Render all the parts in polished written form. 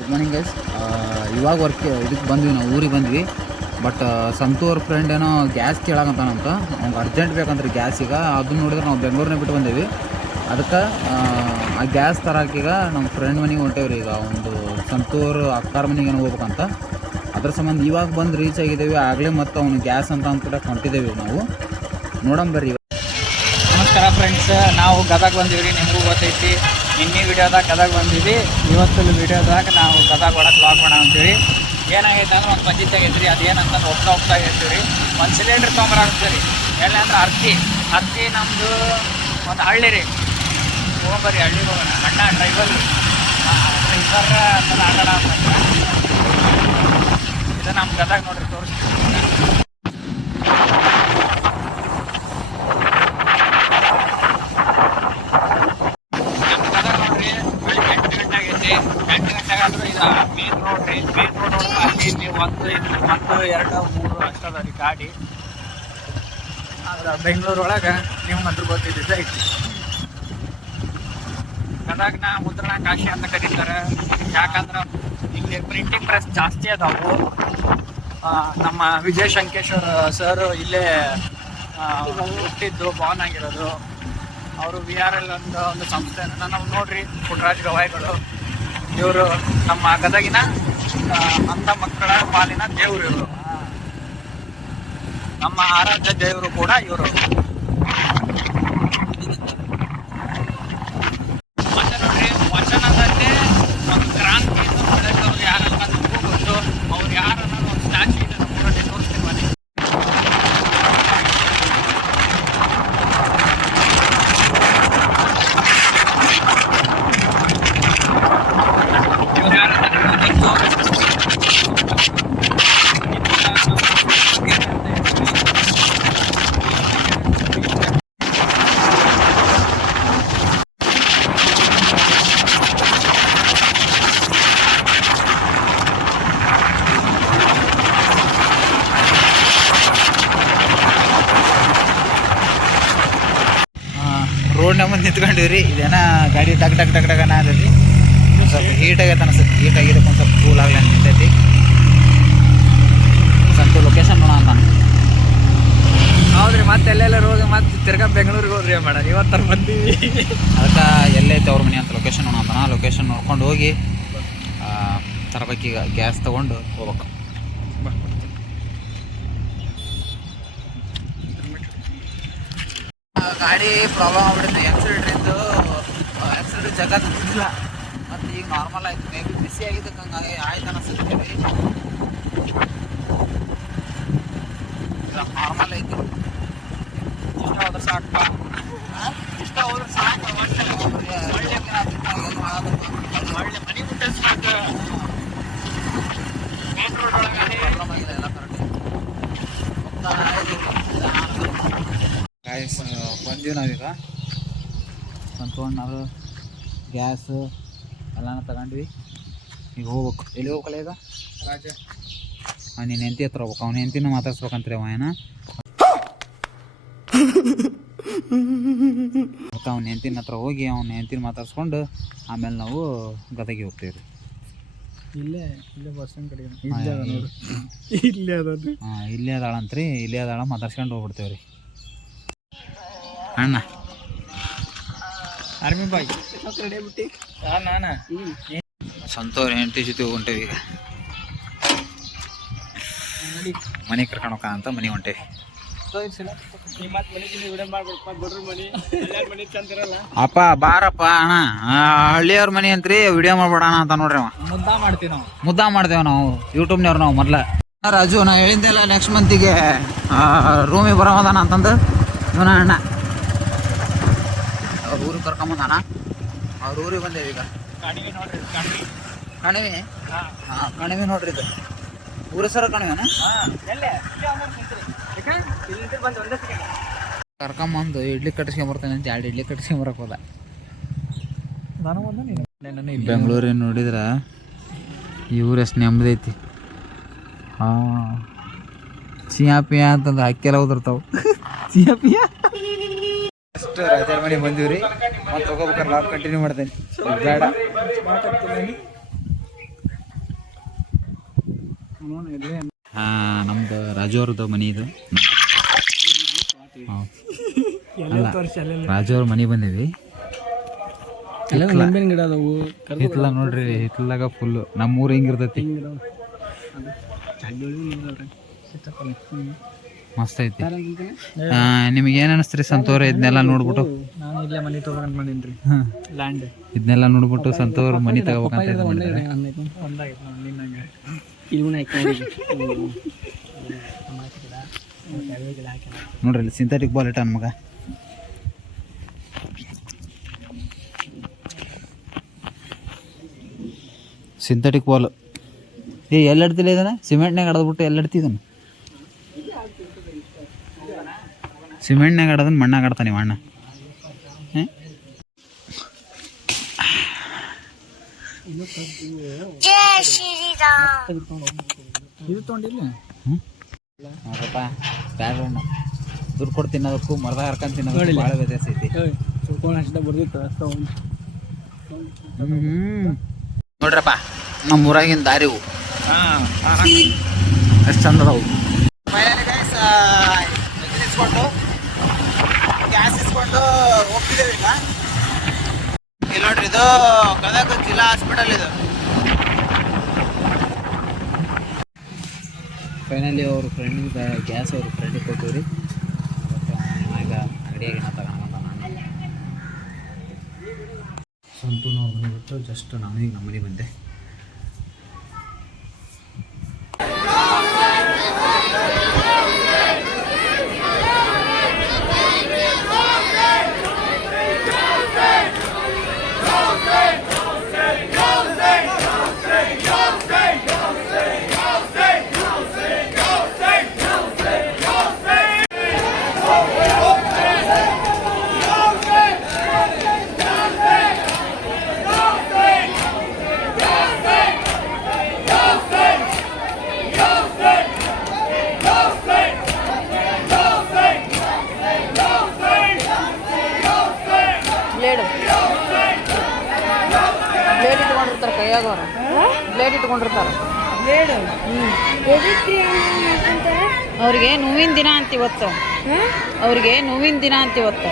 Good morning guys. ಇವಾಗ ಇದಕ್ಕೆ ಬಂದ್ವಿ, ನಾವು ಊರಿಗೆ ಬಂದ್ವಿ. ಬಟ್ ಸಂತೂರ್ ಫ್ರೆಂಡ್ ಏನೋ ಗ್ಯಾಸ್ ಕೇಳಾಕಂತಾನಂತ, ಅವ್ನಿಗೆ ಅರ್ಜೆಂಟ್ ಬೇಕಂದ್ರೆ ಗ್ಯಾಸ್. ಈಗ ಅದನ್ನ ನೋಡಿದ್ರೆ ನಾವು ಬೆಂಗಳೂರನ್ನೇ ಬಿಟ್ಟು ಬಂದೇವಿ. ಅದಕ್ಕೆ ಆ ಗ್ಯಾಸ್ ತರಾಕೀಗ ನಮ್ಮ ಫ್ರೆಂಡ್ ಮನೆಗೆ ಹೊಂಟೇವ್ರಿ. ಈಗ ಒಂದು ಸಂತೂರ್ ಅಕ್ಕಾರ ಮನೆಗೆ ಹೋಗ್ಬೇಕಂತ, ಅದ್ರ ಸಂಬಂಧ ಇವಾಗ ಬಂದು ರೀಚ್ ಆಗಿದ್ದೇವೆ ಆಗಲೇ. ಮತ್ತು ಅವ್ನು ಗ್ಯಾಸ್ ಅಂತ ಅಂದ್ಬಿಟ್ಟು ಹೊಂಟಿದ್ದೇವೆ ನಾವು. ನೋಡಂಬರ್ರಿ. ನಮಸ್ಕಾರ ಫ್ರೆಂಡ್ಸ್, ನಾವು ಗದಗ ಬಂದೀವಿ. ನಿಮಗೂ ಗೊತ್ತೈತಿ, ನಿನ್ನೆ ವಿಡಿಯೋದಾಗ ಗದಗ ಬಂದಿದ್ವಿ. ಇವತ್ತು ವಿಡಿಯೋದಾಗ ನಾವು ಗದಗ ಒಳಗೆ ಲಾಗ್ ಮಾಡೋಣ ಅಂತೀವಿ. ಏನಾಗೈತೆ ಅಂದ್ರೆ ಒಂದು ಪಂಚಾಯತ್ ಆಗೈತೆ ರೀ. ಅದೇನಂತಂದ್ರೆ ಹೋಗ್ತಾ ಇರ್ತೀವಿ ರೀ. ಒಂದು ಸಿಲಿಂಡ್ರ್ ತೊಗೊಂಬರಾಗ್ತೀವಿ ರೀ. ಎಲ್ಲ ಅಂದ್ರೆ ಅರ್ತಿ ನಮ್ಮದು ಒಂದು ಹಳ್ಳಿ ರೀ. ಹೋಗ್ಬರ್ರಿ, ಹಳ್ಳಿಗೆ ಹೋಗೋಣ. ಅಣ್ಣ ಡ್ರೈವರ್ ಅಂತ ಆಗೋಣ ಅಂತ. ಇದು ನಮ್ಮ ಗದಗ ನೋಡ್ರಿ, ತೋರಿಸ್ತೀವಿ. ಮೇನ್ ರೋಡ್ ರೀ. ಮೇನ್ ರೋಡ್ ಅಲ್ಲಿ ನೀವು ಒಂದು 2 3 ಅಷ್ಟದ ರೀ ಗಾಡಿ. ಆದ್ರೆ ಬೆಂಗಳೂರೊಳಗೆ ನೀವು ಅದ್ರ ಗೊತ್ತಿದ್ದ ಐತಿ. ಗದಗ್ನ ಮುದ್ರಣ ಕಾಶಿ ಅಂತ ಕರೀತಾರೆ. ಯಾಕಂದ್ರೆ ಇಲ್ಲಿ ಪ್ರಿಂಟಿಂಗ್ ಪ್ರೆಸ್ ಜಾಸ್ತಿ ಅದಾವು. ನಮ್ಮ ವಿಜಯ್ ಶಂಕೇಶ್ವರ್ ಸರ್ ಇಲ್ಲೇ ಹುಟ್ಟಿದ್ದು, ಬಾರ್ನ್ ಆಗಿರೋದು. ಅವರು VRL ಒಂದು ಸಂಸ್ಥೆ. ನಾವು ನೋಡ್ರಿ, ಪುಟ್ಟರಾಜ್ ಗವಾಯಿಗಳು. ಇವರು ನಮ್ಮ ಗದಗಿನ ಅಂಧ ಮಕ್ಕಳ ಪಾಲಿನ ದೇವರು. ಇವರು ನಮ್ಮ ಆರಾಧ್ಯ ದೇವರು ಕೂಡ ಇವರು. ಮತ್ತೆ ನೋಡ್ರಿ, ವಚನದಲ್ಲೇ ಒಂದು ಕ್ರಾಂತಿ ಮಾಡಿದವರು ಯಾರಂತ ನಮಗೂ ಗೊತ್ತು. ಅವ್ರು ಯಾರನ್ನ ಒಂದು ಸ್ಟ್ಯಾಚ್ಯೂ ಇದೆ, ನಮ್ಮ ತೋರಿಸ್ತೀವಿ ಬನ್ನಿ. ರೋಡ್ನ ಮುಂದೆ ನಿಂತ್ಕೊಂಡಿವ್ರಿ. ಇದೇನ ಗಾಡಿ ಟಕ್ ಟಕ್ ಟಕ್ ಟಕ್ ಅನ್ನತೈತಿ. ಸ್ವಲ್ಪ ಹೀಟ್ ಆಗೈತೆ ಅನಿಸುತ್ತೆ. ಹೀಟ್ ಆಗಿದ್ದಕ್ಕೆ ಒಂದು ಸ್ವಲ್ಪ ಕೂಲ್ ಆಗಲಿ ಅಂತ ನಿಂತೈತಿ. ಸ್ವಲ್ಪ ಲೊಕೇಶನ್ ನೋಡೋಣ ಅಂತ. ಹೌದ್ರಿ, ಮತ್ತೆ ಎಲ್ಲೆಲ್ಲರೂ ಹೋಗಿ ಮತ್ತೆ ತಿರ್ಗಾ ಬೆಂಗಳೂರಿಗೆ ಹೋದ್ರಿ ಮೇಡಮ್. ಇವತ್ತರ ಬಂದೀವಿ. ಅದಕ್ಕೆ ಎಲ್ಲೈತೆ ಅವ್ರ ಮನೆ ಅಂತ ಲೊಕೇಶನ್ ನೋಡೋಣ ಅಂತ. ಲೊಕೇಶನ್ ನೋಡ್ಕೊಂಡು ಹೋಗಿ ತರಬೇಕೀಗ. ಗ್ಯಾಸ್ ತೊಗೊಂಡು ಹೋಗ್ಬೇಕು. ಗಾಡಿ ಪ್ರಾಬ್ಲಮ್ ಆಗ್ಬಿಡುತ್ತೆ. ಆಕ್ಸಿಡೆಂಟ್ರಿಂದು ಜಗ ಇಲ್ಲ. ಮತ್ತು ಈಗ ನಾರ್ಮಲ್ ಆಯ್ತು. ಮೇ ಬಿ ಬಿಸಿ ಆಗಿದ್ದಕ್ಕೆ ಹಂಗಾಗಿ ಆಯ್ತು ಅನಿಸುತ್ತೆ. ನಾರ್ಮಲ್ ಐತಿ. ಇಷ್ಟ ಹೋದ್ರೆ ಸಾಕಪ್ಪ, ಇಷ್ಟ ಹೋದ್ರೆ ಸಾಕು. ಒಳ್ಳೆ ಮನೆ ಮುಟ್ಟಿಸ್ಬೇಕು. ಮೇನ್ ರೋಡ್ ಒಳಗಡೆ ಎಲ್ಲ ಕರೆಕ್ಟ್ ಗಾಯ್ಸ್. ಬಂದೀವಿ ನಾವೀಗ. ಸಂತೋಣ್ಣರು ಗ್ಯಾಸು ಎಲ್ಲನೂ ತಗೊಂಡ್ವಿ. ಈಗ ಹೋಗ್ಬೇಕು. ಎಲ್ಲಿ ಹೋಗ್ಬೇಕಲ್ಲ ಈಗ? ರಾಜ ನೀನು ಹೆಂಡತಿ ಹತ್ರ ಹೋಗ್ಬೇಕು. ಅವ್ನ ಹೆಂಡತಿನ ಮಾತಾಡ್ಸ್ಬೇಕಂತ್ರಿ ಅವ ಏನ. ಮತ್ತು ಅವ್ನ ಹೆಂಡತಿನ ಹತ್ರ ಹೋಗಿ ಅವ್ನ ಹೆಂಡತಿನ ಮಾತಾಡ್ಸ್ಕೊಂಡು ಆಮೇಲೆ ನಾವು ಗದಗಿಗೆ ಹೋಗ್ತೀವಿ ರೀ. ಇಲ್ಲೇ ಬಸ್ ಸ್ಟ್ಯಾಂಡ್ ಕಡೆ ಇಲ್ಲೇ ಅದಾಳಂತ್ರಿ. ಇಲ್ಲೇ ಅದಾಳ, ಮಾತಾಡ್ಸ್ಕೊಂಡು ಹೋಗ್ಬಿಡ್ತೇವೆ ರೀ. ಅಣ್ಣ ಆರ್ಮಿ ಬಾಯ್ ರೆಡಿ ಬಿಟ್ಟು ನಾನು ಸಂತೋರ್ ಹೆಂಡತಿ ಜೊತೆ ಹೊಂಟೇವಿ. ಈಗ ಮನೆ ಕರ್ಕೊಂಡು ಹೋಗೋಣ ಅಂತ ಮನೆ ಹೊಂಟೇವಿ. ಅಪ್ಪ ಬಾರಪ್ಪ ಅಣ್ಣ, ಹಳ್ಳಿಯವ್ರ ಮನೆ ಅಂತ್ರಿ. ವಿಡಿಯೋ ಮಾಡ್ಬೇಡಣ ಅಂತ ನೋಡ್ರಿ. ಅವ ಮುದ್ದಾ ಮಾಡ್ತೇವೆ ನಾವು ಯೂಟ್ಯೂಬ್ನವ್ರು. ನಾವು ಮೊದ್ಲ ರಾಜು ನಾ ಹೇಳಿದ್ದೆಲ್ಲ ನೆಕ್ಸ್ಟ್ ಮಂತಿಗೆ ರೂಮಿಗೆ ಬರೋದಾನ ಅಂತಂದು ಇವನ ಅಣ್ಣ ಅವ್ರ ಊರಿಗೆ ಕರ್ಕೊಂಬಂದಾನ. ಅವ್ರ ಊರಿಗೆ ಬಂದೇವಿ ಈಗ. ಕಣಿವೆ. ಕಣಿವೆ ನೋಡ್ರಿ. ಇದು ಊರ ಸರ ಕಣಿವೆನ ಕರ್ಕೊಂಬಂದು ಇಡ್ಲಿ ಕಟ್ಟಿಸ್ಕೊಂಬರ್ತೇನೆ ಅಂತ 2 ಇಡ್ಲಿ ಕಟ್ಟಿಸ್ಕೊಂಬರಕ್ಕೆ ಹೋದ. ಬೆಂಗಳೂರಿನ ನೋಡಿದ್ರೆ ಇವ್ರು ಎಷ್ಟು ನೆಮ್ಮದಿ ಐತಿ. ಚಿಯಾ ಪಿಯಾ ಅಂತಂದ್ರೆ ಹಕ್ಕೆಲ್ಲ ಉದುರ್ತಾವೆ. ಚಿಯಾ ಪಿಯಾ ಅಷ್ಟು ರಾಜರ ಮನೆಗೆ ಬಂದೀವಿ ರೀ. ಮತ್ತೆ ಹೋಗ್ಬೇಕಾರೆ ಲಾಗ್ ಕಂಟಿನ್ಯೂ ಮಾಡ್ತೇನೆ. ಬೇಡ ನಮ್ದು ರಾಜು ಅವ್ರದ್ದು ಮನೆ ಇದು. ರಾಜು ಅವ್ರ ಮನೆ ಬಂದೀವಿ. ಗಿಡ ಅದಾವು ಹಿತ್ಲ ನೋಡ್ರಿ, ಹಿತ್ಲಾಗ ಫುಲ್ಲು ನಮ್ಮೂರು ಹಿಂಗಿರ್ತೈತಿ, ಮಸ್ತ್ ಐತಿ. ನಿಮ್ಗೆ ಏನ್ ಅನಿಸ್ತ್ರಿ ಸಂತೋರ್ ಇದನ್ನೆಲ್ಲ ನೋಡ್ಬಿಟ್ಟು? ನಾನು ಇಲ್ಲೇ ಮನೆ ತಗೋಬೇಕಂತ ಮಾಡೀನಿ ಲ್ಯಾಂಡ್. ಇದನ್ನೆಲ್ಲ ನೋಡ್ಬಿಟ್ಟು ಸಂತೋರ್ ಮನೆ ತಗೋಬೇಕಂತ ನೋಡ್ರಿ ಇಲ್ಲಿ ಸಿಂಥೆಟಿಕ್ ಬಾಲ್ ಇಟ್ಟ ಮಗ. ಸಿಂಥೆಟಿಕ್ ಬಾಲ್ ಎಲ್ಲಿ ಇಡ್ತಿಲ್ಲ ಇದನ್ನ? ಸಿಮೆಂಟ್ನಾಗ ಆಡದ್ಬಿಟ್ಟು ಎಲ್ಲಿ ಇಡ್ತಿದ್ದಾನೆ? ಸಿಮೆಂಟ್ನಾಗ ಆಡೋದನ್ನ ಮಣ್ಣಾಗ ಆಡ್ತಾನೆ ಅಣ್ಣ. ಇದು ತೊಗೊಂಡಿಲ್ಲ ನೋಡ್ರಪ್ಪ, ಬ್ಯಾಗ್ರೌಂಡ್ ದುಡ್ಡು ಕೊಟ್ಟು ತಿನ್ನೋದಕ್ಕೂ ಮರದ ಹರ್ಕೊಂಡು ತಿನ್ನೋದಕ್ಕೂ ಭಾಳ ವ್ಯತ್ಯಾಸ ಐತಿ. ನೋಡ್ರಪ್ಪ ನಮ್ಮ ಊರಾಗಿನ ದಾರಿವು ಎಷ್ಟು ಚಂದ ಅದಾವು. ಇಸ್ಕೊಂಡು ಗ್ಯಾಸ್ ಇಸ್ಕೊಂಡು ಹೋಗ್ತಿದ್ದೇವೆ ಈಗ. ಇಲ್ಲಿ ನೋಡ್ರಿ, ಇದು ಗದಗ ಜಿಲ್ಲಾ ಹಾಸ್ಪಿಟಲ್ ಇದು. ಫೈನಲಿ ಅವ್ರ ಫ್ರೆಂಡಿಗೆ ಗ್ಯಾಸ್ ಅವ್ರ ಫ್ರೆಂಡಿಗೆ ಕೊಟ್ಟಿವ್ರಿ. ಈಗ ಅಂಗಡಿಯಾಗಿನ ತಗೊಂಡ ಸಂತೂ ನಾವು ಮನೆ ಬಿಟ್ಟು ಜಸ್ಟ್ ನಾನು ಈಗ ನಮ್ಮ ಮನೆಗೆ ಬಂದೆ. ಬ್ಲೇಡ್ ಇಟ್ಕೊಂಡಿರ್ತಾರೆ ಕೈಯಾಗ, ಅವರು ಬ್ಲೇಡ್ ಇಟ್ಕೊಂಡಿರ್ತಾರೆ. ಅವ್ರಿಗೆ ನೋವಿನ ದಿನ ಅಂತ ಇವತ್ತು, ಅವ್ರಿಗೆ ನೋವಿನ ದಿನ ಅಂತ ಇವತ್ತು.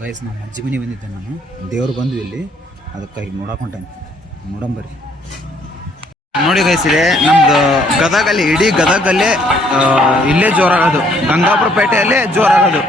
ಗೈಸ್, ನಮ್ಮ ಅಜ್ಜಿ ಮನೆ ಬಂದಿದ್ದೆ ನಾನು. ದೇವ್ರು ಬಂದ್ವಿ ಇಲ್ಲಿ, ಅದಕ್ಕಾಗಿ ನೋಡಕೊಂಡೇನೆ. ನೋಡಂಬರಿ ನೋಡಿ ಗೈಸ್, ಇದೆ ನಮ್ದು ಗದಗಲ್ಲಿ, ಇಡೀ ಗದಗಲ್ಲೇ ಇಲ್ಲೇ ಜೋರಾಗೋದು, ಗಂಗಾಪುರ ಪೇಟೆಯಲ್ಲೇ ಜೋರಾಗೋದು.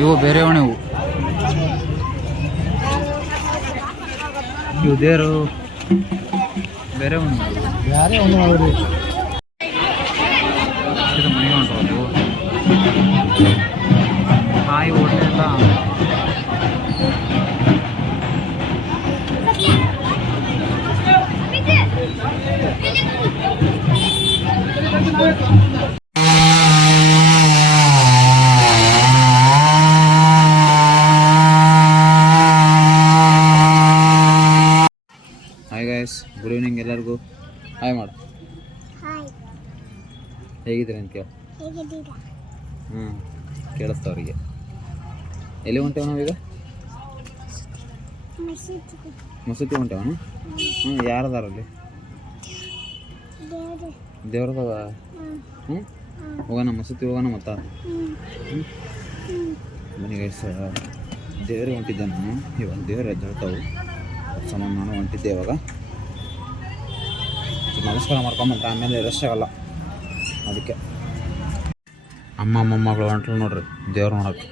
ಇವು ಬೇರೆ ಇವು ಇವು ದೇವರು ಬೇರೆ ಯಾರೇ ಅವ್ರಿ ಇದು ಮನೆ ಹೊಂಟು ಹಾಯಿ ಒಳ್ಳೆ ಎಲ್ಲ ಹಾಯ್ ಗೈಸ್, ಗುಡ್ ಈವ್ನಿಂಗ್ ಎಲ್ಲರಿಗೂ. ಹಾಯ್ ಮಾಡು. ಹೇಗಿದ್ದೀರಿ ಅಂತ ಕೇಳ. ಕೇಳಿಸ್ತಾ ಅವರಿಗೆ. ಎಲ್ಲಿ ಹೊಂಟೇವ ನಾವೀಗ? ಮಸೂತಿ ಹೊಂಟೇವನ? ಯಾರದಾರಲ್ಲಿ? ದೇವ್ರದವ. ಹೋಗೋಣ ಮಸೂತಿ ಹೋಗೋಣ ಮತ್ತ. ಬನ್ನಿ ಗೈಸ್, ದೇವ್ರಿಗೆ ಹೊಂಟಿದ್ದೆ ನಾನು. ಇವಾಗ ದೇವ್ರು ಎದ್ದಾಳ್ತಾವು ಸಂಬಂಧ ನಾನು ಹೊಂಟಿದ್ದೆ. ಇವಾಗ ನಮಸ್ಕಾರ ಮಾಡ್ಕೊಂಬಂತ ಆಮೇಲೆ ರಶ್ ಆಗಲ್ಲ, ಅದಕ್ಕೆ. ಅಮ್ಮ ಮೊಮ್ಮಗಳು ಹೊಂಟ್ರು ನೋಡ್ರಿ ದೇವ್ರು ನೋಡಕ್ಕೆ.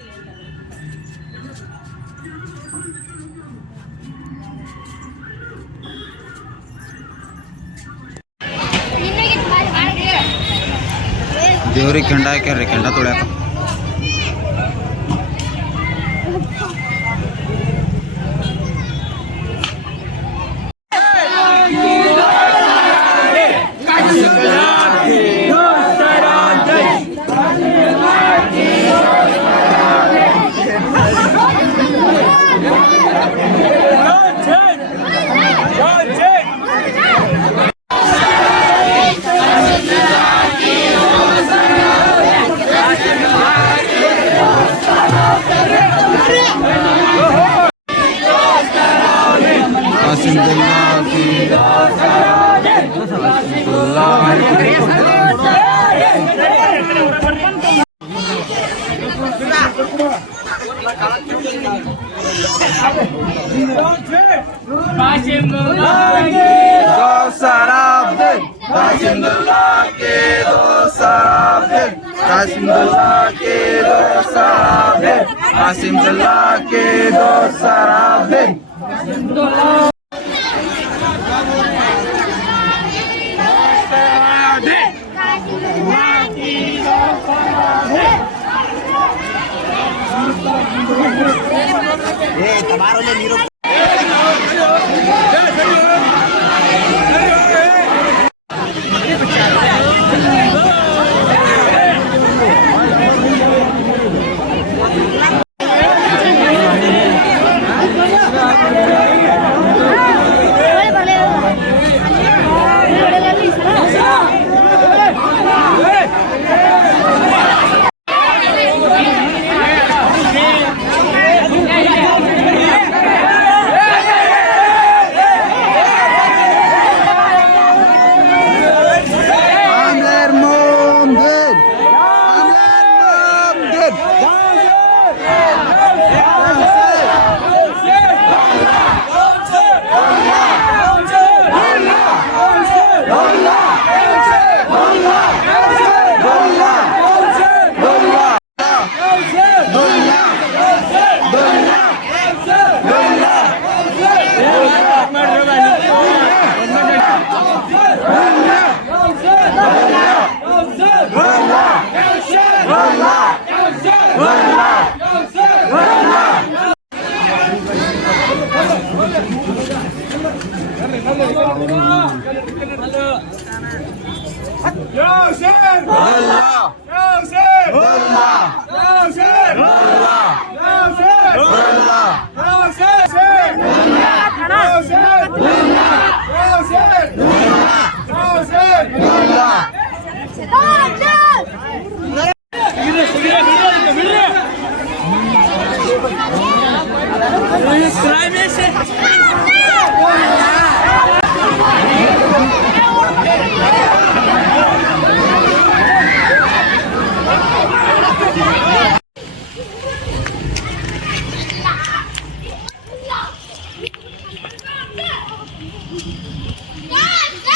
ದೇವ್ರಿಗೆ ಕೆಂಡ ಹಾಕ್ಯಾರ್ರಿ, ಕೆಂಡ ತೊಳ್ಯಾಕ.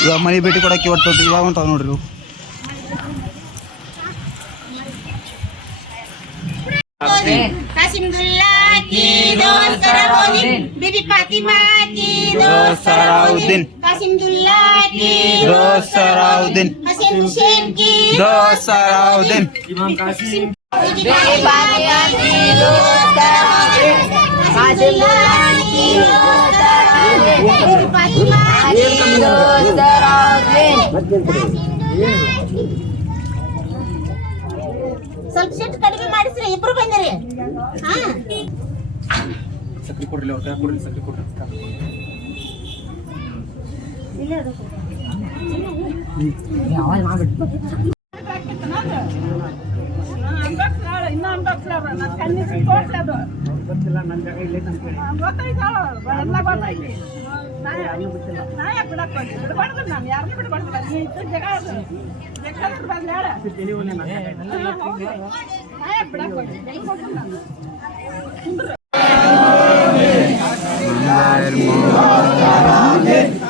ಇವಾಗ ಮನೆ ಭೇಟಿ ಕೊಡೋಕ್ಕೆ ಇವತ್ತು ಇವಾಗ ಅಂತ ನೋಡ್ರಿ. कासिमुल्ला की दोस्त सलाउद्दीन बीबी फातिमा की दोस्त सलाउद्दीन कासिमुल्ला की दोस्त सलाउद्दीन हसन हुसैन की दोस्त सलाउद्दीन इमाम कासिम बीबी फातिमा की दोस्त सलाउद्दीन कासिमुल्ला की दोस्त सलाउद्दीन बीबी फातिमा की दोस्त सलाउद्दीन ಸ್ವಲ್ಪ ಸಿಟ್ಟು ಕಡಿಮೆ ಮಾಡಿಸ್ರಿ ಇಬ್ರು ಬಂದಿರಿ ಹಾ ಸಕ್ರಿ ಕೊಡ್ಲಿ ಅವ್ರ ಕೊಡ್ಲಿ ಸಕ್ರಿ ಕೊಡ್ಲಿ ಇಲ್ಲೇ ಅದು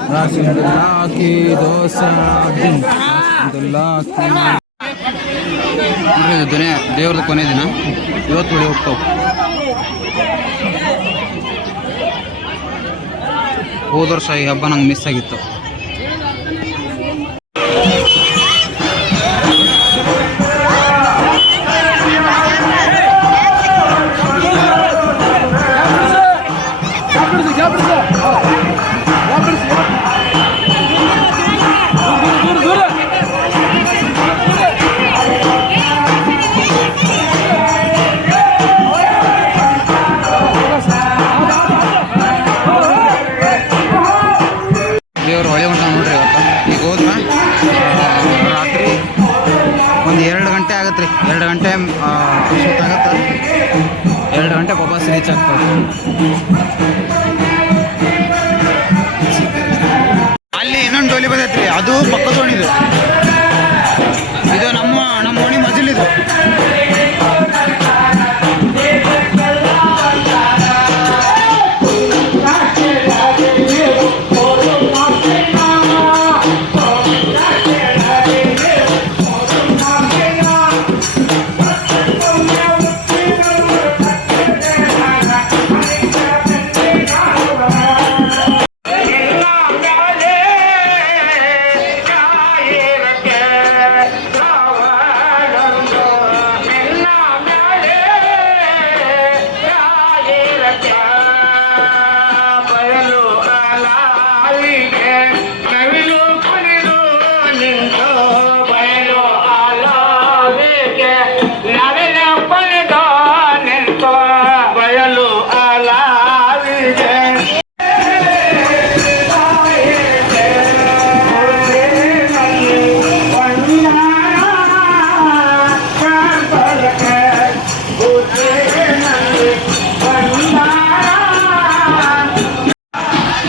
राशिदुल्लाह की दोस्त सलाउद्दीन राशिदुल्लाह की ನೋಡ್ರಿ ಇದು ದೇವ್ರದ್ದು ಕೊನೆ ದಿನ ಇವತ್ತು ಉಳಿ ಹೋಗ್ತಾವ ಹೋದ ವರ್ಷ ಈ ಹಬ್ಬ ನಂಗೆ ಮಿಸ್ ಆಗಿತ್ತು ದೇವ್ರು ಹೊಳೆ ಹೊಂಟ ನೋಡ್ರಿ ಇವತ್ತು ಈಗ ಹೋದ್ರ ರಾತ್ರಿ ಒಂದು 2 ಗಂಟೆ ಆಗತ್ತೆ ರೀ 2 ಗಂಟೆ ಸುತ್ತಾಗತ್ತೆ 2 ಗಂಟೆ ವಾಪಸ್ ರೀಚ್ ಆಗ್ತದೆ ಅಲ್ಲಿ ಇನ್ನೊಂದು ಡೋಲಿ ಬಂದೈತ್ರಿ ಅದು ಪಕ್ಕದ ಓಣಿದು ಇದು ನಮ್ಮ ಓಣಿ ಮಜಲಿದು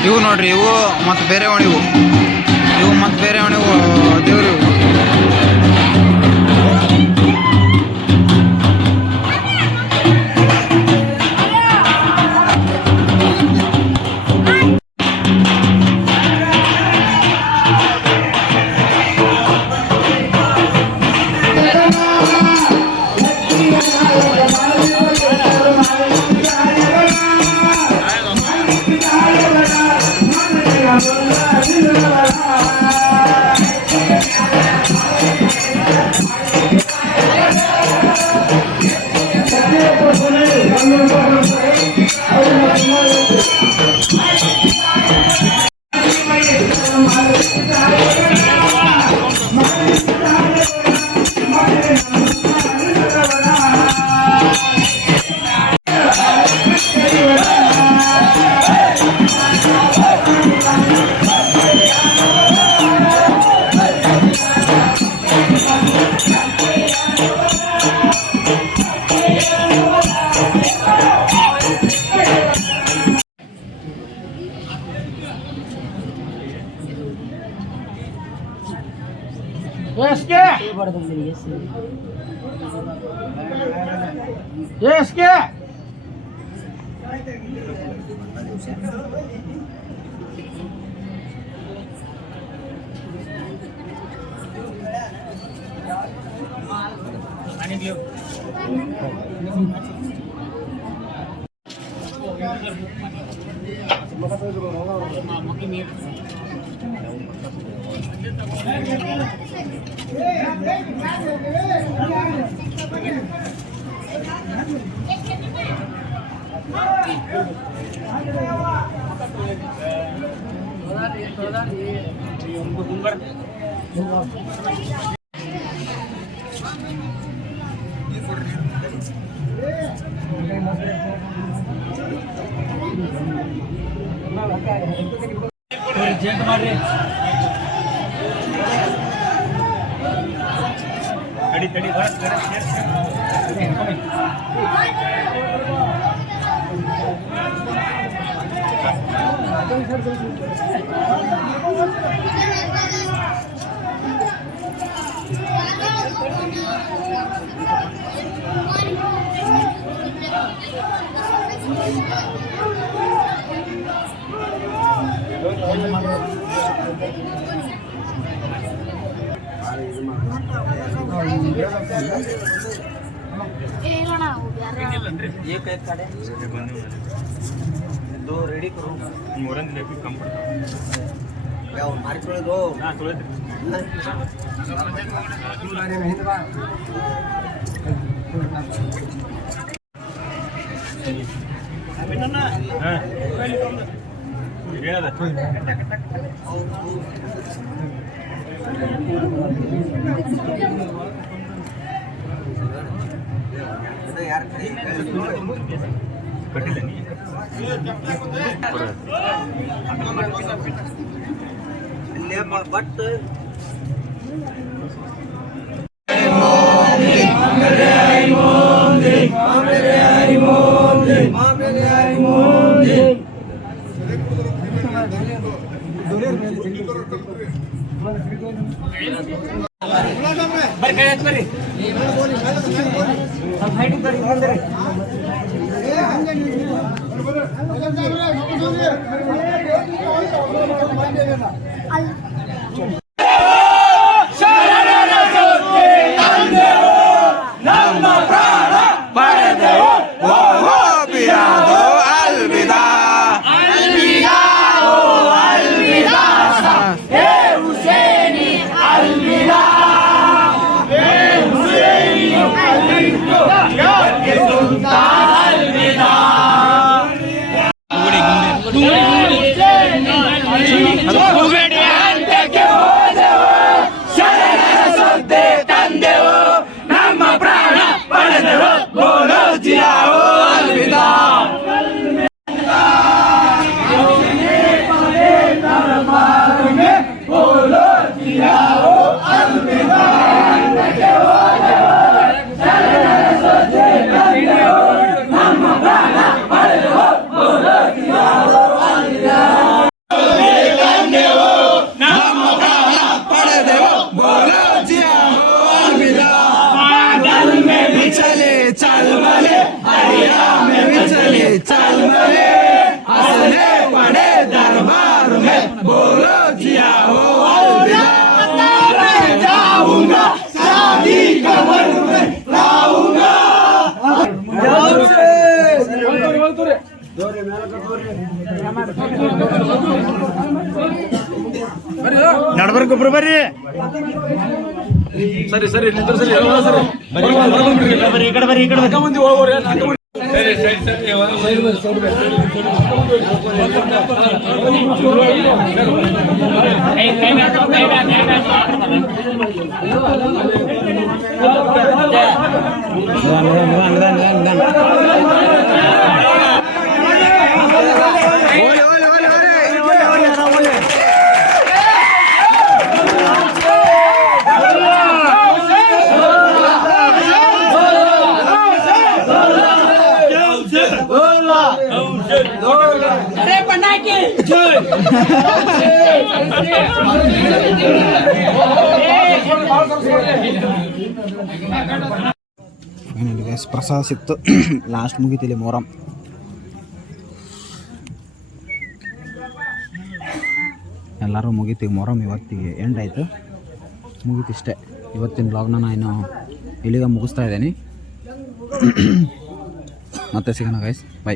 ಇವು ನೋಡ್ರಿ ಇವು ಮತ್ತು ಬೇರೆ ಓಣಿವು ಇವು ಮತ್ತು ಬೇರೆ ಓಣಿವು ದೇವ್ರು ನಡ್ಬರ್ಕ್ ಒಬ್ರು ಬರ್ರಿ. ಸರಿ ಸರಿ ನಿಂತ್ರು ಸರಿ ಸರಿ ಬರ್ರಿ ಈ ಕಡೆ ಬರ್ರಿ ಈ ಕಡೆ ಮಂದಿ ಹೋಗೋರಿ ಸರಿ ಸರಿ ಸರಿ ಪ್ರಸಾದ ಸಿಕ್ತು. ಲಾಸ್ಟ್ ಮುಗಿತಿಲ್ಲಿ ಮೊಹರಂ. ಎಲ್ಲರೂ ಮುಗೀತು ಮೊಹರಂ. ಇವತ್ತಿಗೆ ಎಂಡ್ ಆಯಿತು, ಮುಗೀತು ಇಷ್ಟೇ. ಇವತ್ತಿನ ಬ್ಲಾಗ್ನ ನಾನು ಇಲ್ಲಿಗೆ ಮುಗಿಸ್ತಾ ಇದ್ದೀನಿ. ಮತ್ತೆ ಸಿಗೋಣ ಗೈಸ್, ಬೈ.